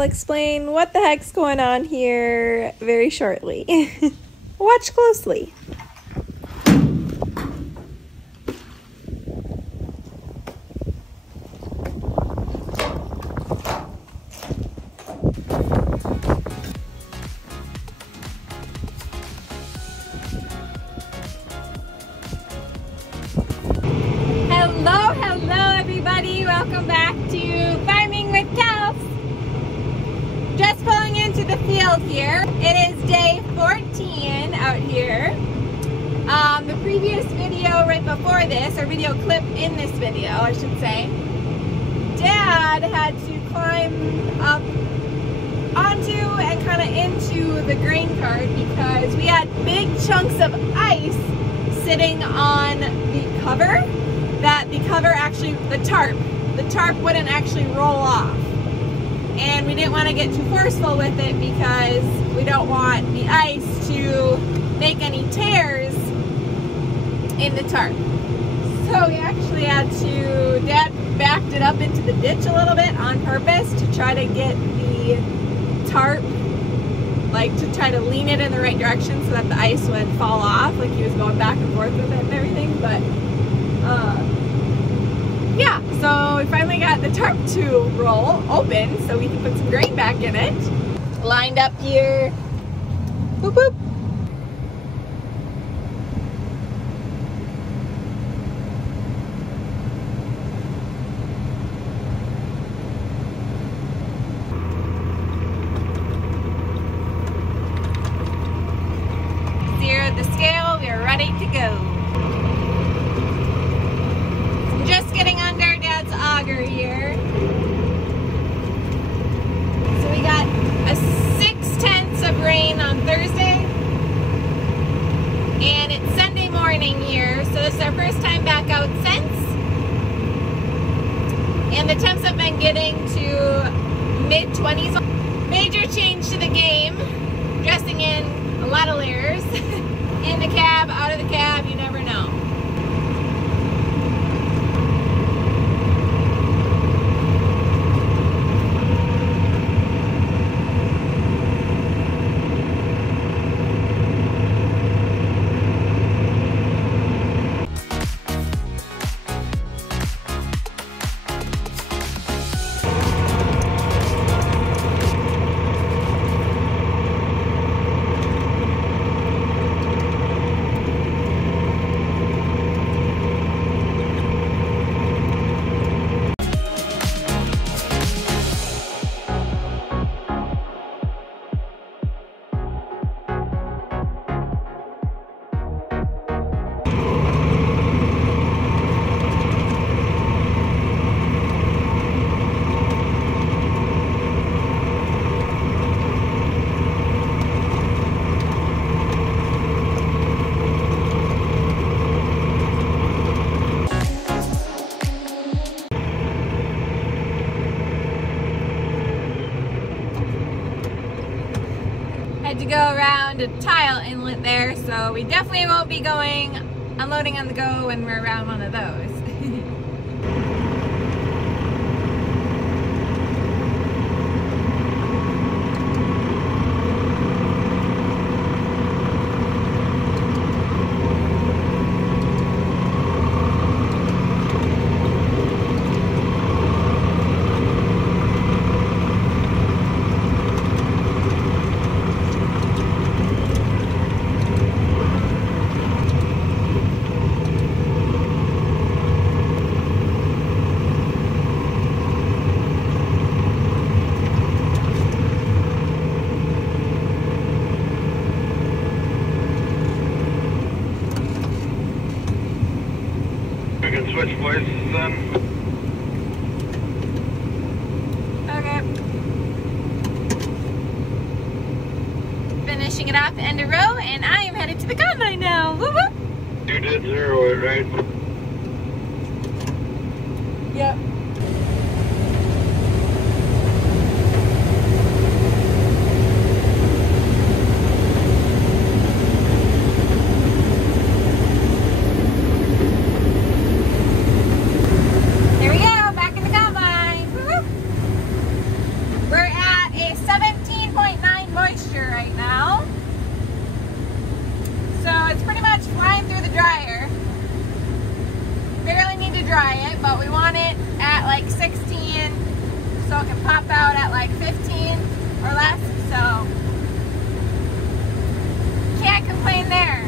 I'll explain what the heck's going on here very shortly. Watch closely. Hello everybody, welcome back to Farming with Cows. Just pulling into the field here. It is day 14 out here. The previous video right before this, or video clip in this video I should say, Dad had to climb up onto and kind of into the grain cart because we had big chunks of ice sitting on the cover. That the cover actually, the tarp wouldn't actually roll off. And we didn't want to get too forceful with it because we don't want the ice to make any tears in the tarp. So we actually had to, Dad backed it up into the ditch a little bit on purpose to try to get the tarp, like to try to lean it in the right direction so that the ice would fall off, like he was going back and forth with it and everything, but yeah, so we finally got the tarp to roll open so we can put some grain back in it. Lined up here. Boop boop. Zeroed the scale, we are ready to go. Just getting under Dad's auger here. So we got a 6/10 of rain on Thursday. And it's Sunday morning here, so this is our first time back out since. And the temps have been getting to mid-20s. Major change to the game. Dressing in a lot of layers. In the cab, out of the cab, you never know. To go around a tile inlet there, so we definitely won't be going unloading on the go when we're around one of those. Switch places then. Okay. Finishing it off end of row, and I am headed to the combine now. Woo woo. You did zero it, right? Yep. There we go, back in the combine. Woo-hoo. We're at dry it, but we want it at like 16 so it can pop out at like 15 or less, so can't complain there.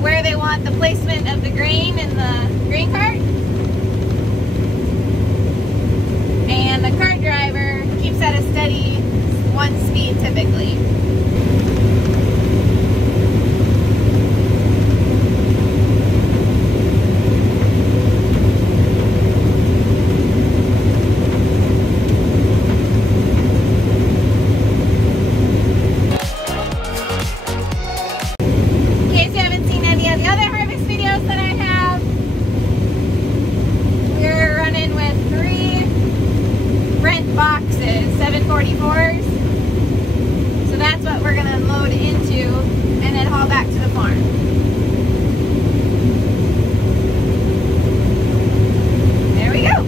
Where they want the placement of the grain in the grain cart, and the cart driver keeps at a steady 1 speed typically. Boxes, 744s. So that's what we're going to load into and then haul back to the farm. There we go.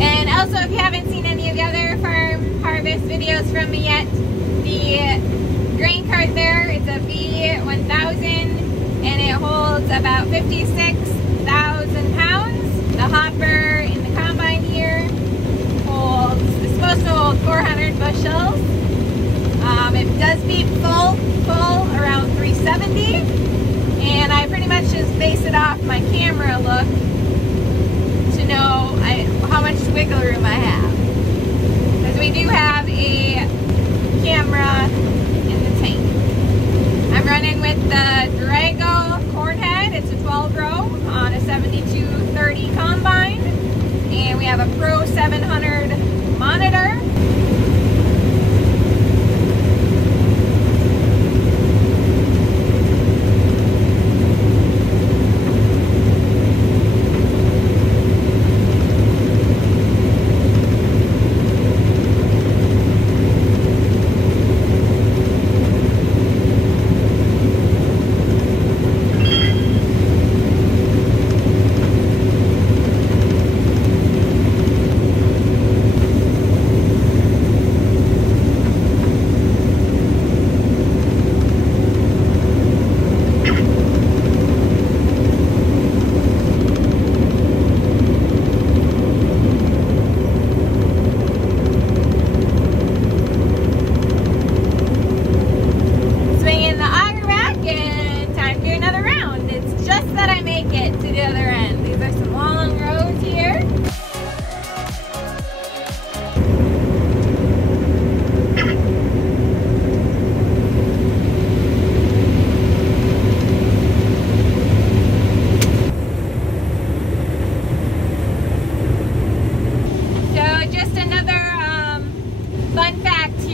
And also, if you haven't seen any of the other farm harvest videos from me yet, the grain cart there, it's a V1000 and it holds about 56,000 pounds. The hopper in the combine here is supposed to hold 400 bushels. It does beep full around 370, and I pretty much just base it off my camera look to know how much wiggle room I have, because we do have a camera in the tank. I'm running with the Drago corn head. It's a 12 row on a 7230 combine, and we have a Pro 700 monitor.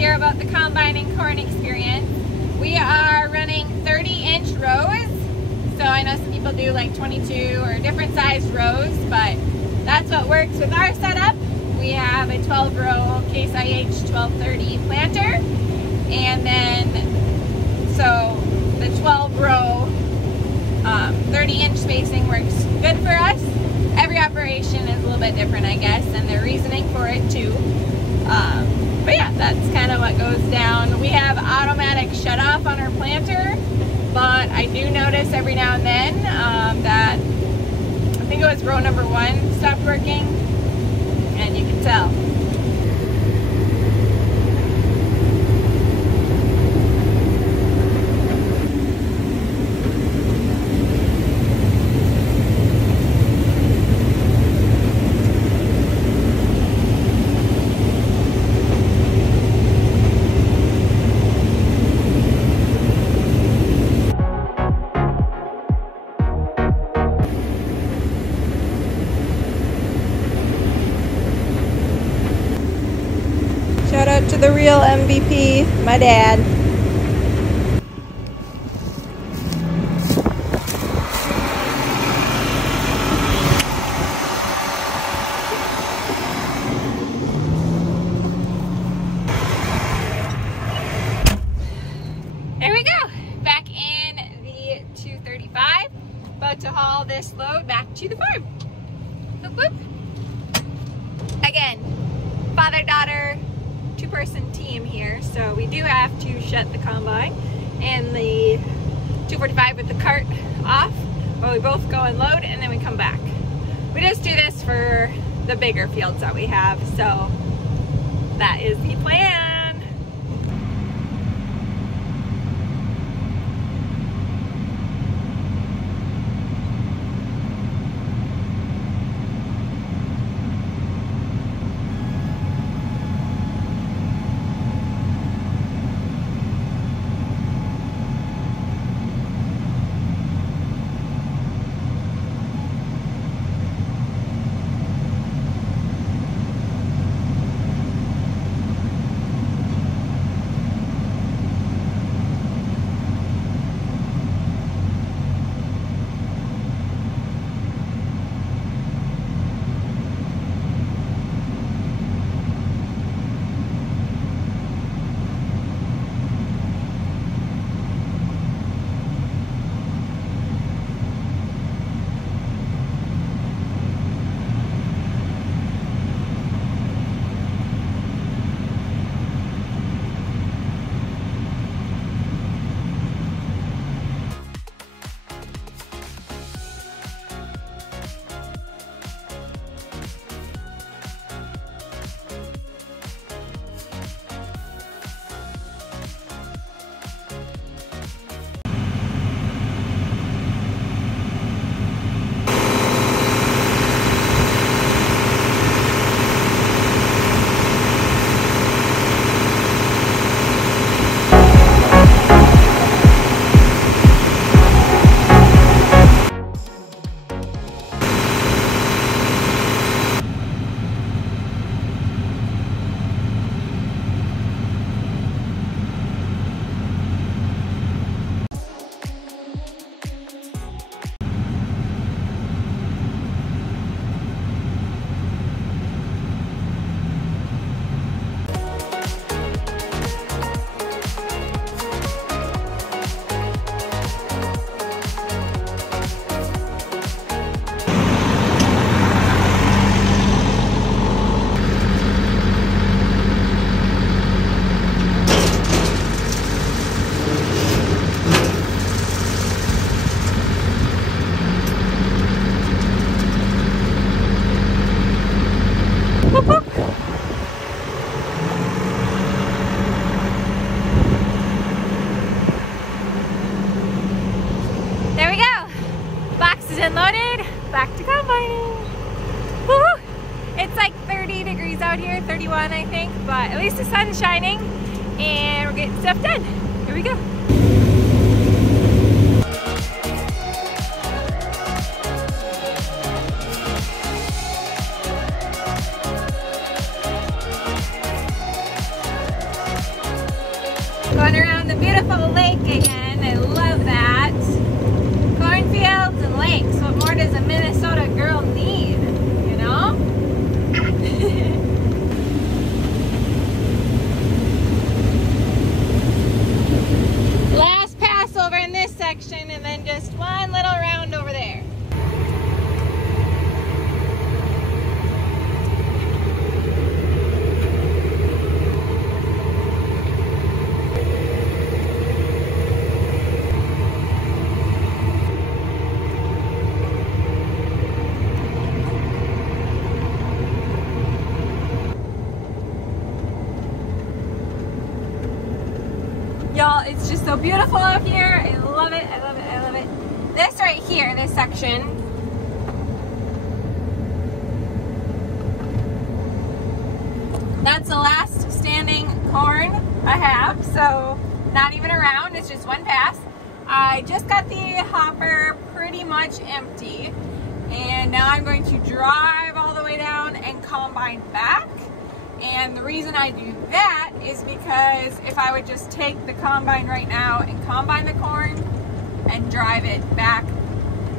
About the combining corn experience. We are running 30-inch rows, so I know some people do like 22 or different size rows, but that's what works with our setup. We have a 12-row Case IH 1230 planter, and then so the 12-row 30-inch spacing works good for us. Every operation is a little bit different, I guess, and their reasoning for it too. But yeah, that's kind of what goes down. We have automatic shut-off on our planter, but I do notice every now and then that I think it was row number 1 stopped working, and you can tell. Shout out to the real MVP, my dad. There we go. Back in the 235. About to haul this load back to the farm. Whoop, whoop. Again, father-daughter, two-person team here, so we do have to shut the combine and the 245 with the cart off while we both go and load, and then we come back. We just do this for the bigger fields that we have, so that is the plan. There we go. Boxes unloaded, back to combining. Woo! It's like 30 degrees out here, 31 I think, but at least the sun's shining and we're getting stuff done. Here we go. Going around the beautiful lake again. I love that. Cornfields and lakes. What more does a Minnesota girl need? You know? Last pass over in this section and then just one little round over there. Y'all, it's just so beautiful out here. I love it, I love it, I love it. This right here, this section, that's the last standing corn I have, so not even a round, it's just one pass. I just got the hopper pretty much empty, and now I'm going to drive all the way down and combine back. And the reason I do that is because if I would just take the combine right now and combine the corn and drive it back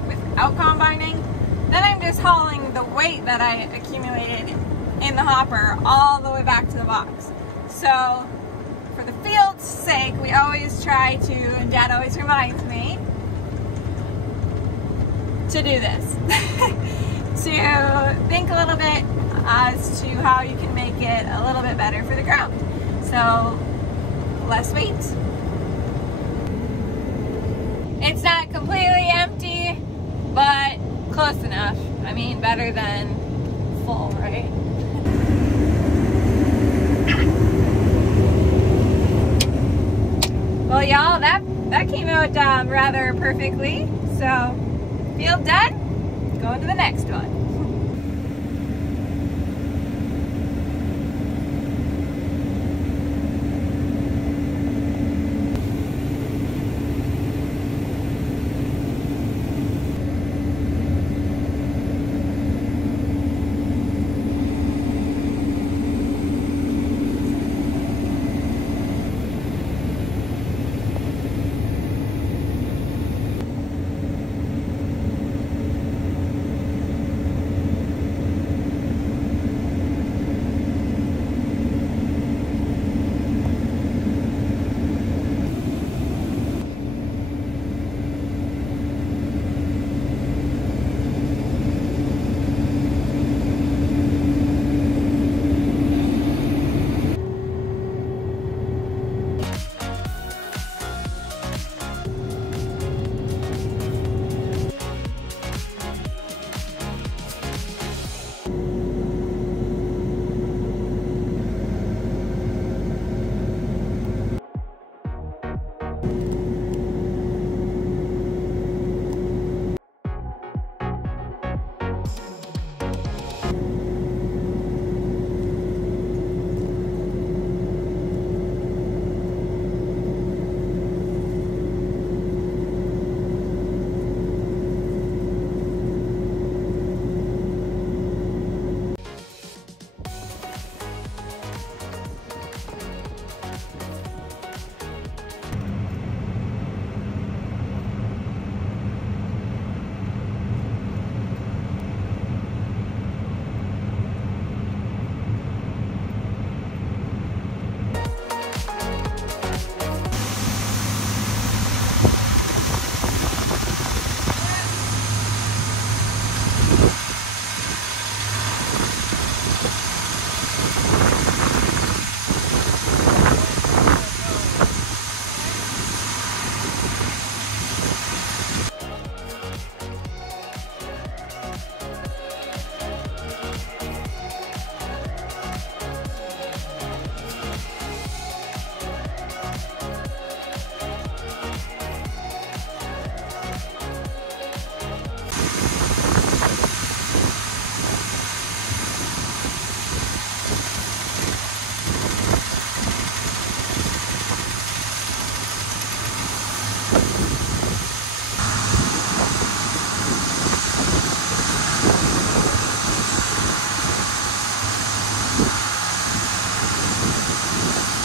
without combining, then I'm just hauling the weight that I accumulated in the hopper all the way back to the box. So for the field's sake, we always try to, and Dad always reminds me, to do this. To think a little bit as to how you can make it a little bit better for the ground. So less weight. It's not completely empty, but close enough. I mean, better than full, right? Well, y'all, that came out rather perfectly. So, field done. Going to the next one.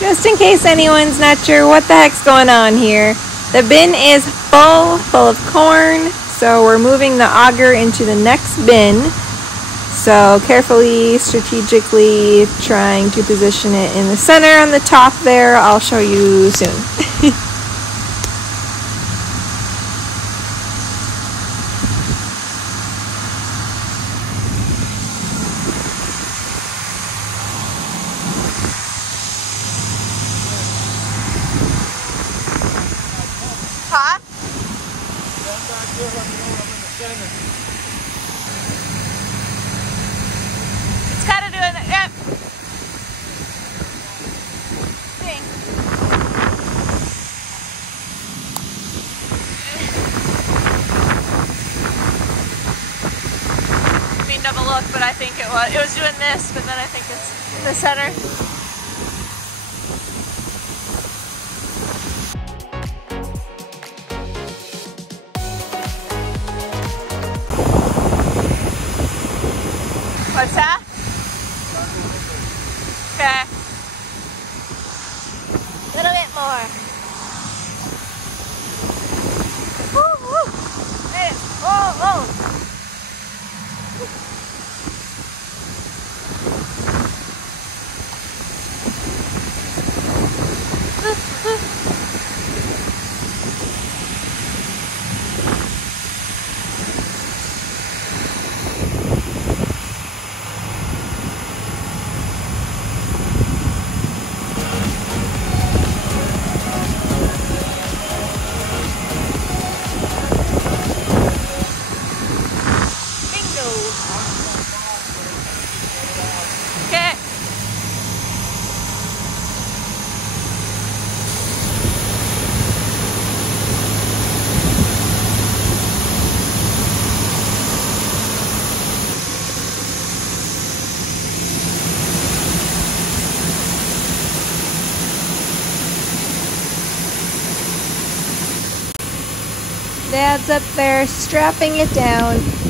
Just in case anyone's not sure what the heck's going on here, the bin is full of corn, so we're moving the auger into the next bin. So carefully, strategically trying to position it in the center on the top there. I'll show you soon. Huh? It's kind of doing it. Yep. See. I mean, double look, but I think it was doing this, but then I think it's in the center. What's that? more. Woo, woo. It is almost. Dad's up there strapping it down.